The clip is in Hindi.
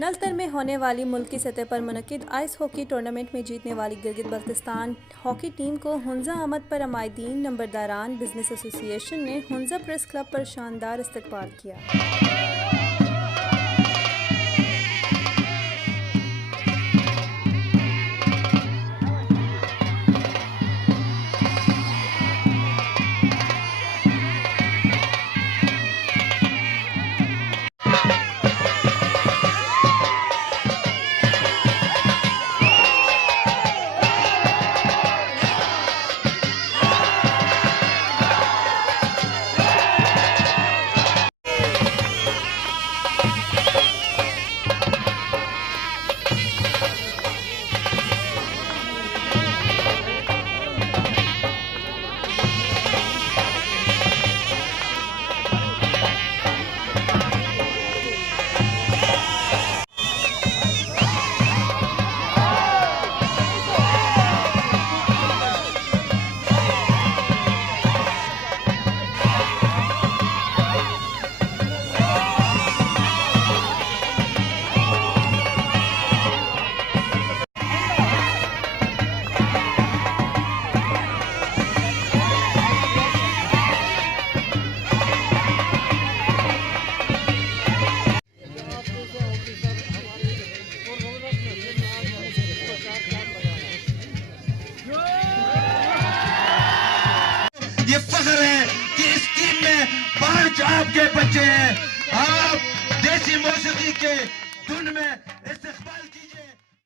नलतर में होने वाली मुल्की सतह पर मुनक्किद आइस हॉकी टूर्नामेंट में जीतने वाली गिलगित बल्तिस्तान हॉकी टीम को हुंजा अहमद पर अमायदीन नंबरदारान बिजनेस एसोसिएशन ने हुंजा प्रेस क्लब पर शानदार इस्तकबाल किया। ये फख्र है कि इस टीम में 5 आपके बच्चे हैं। आप देसी मौसीकी के धुन में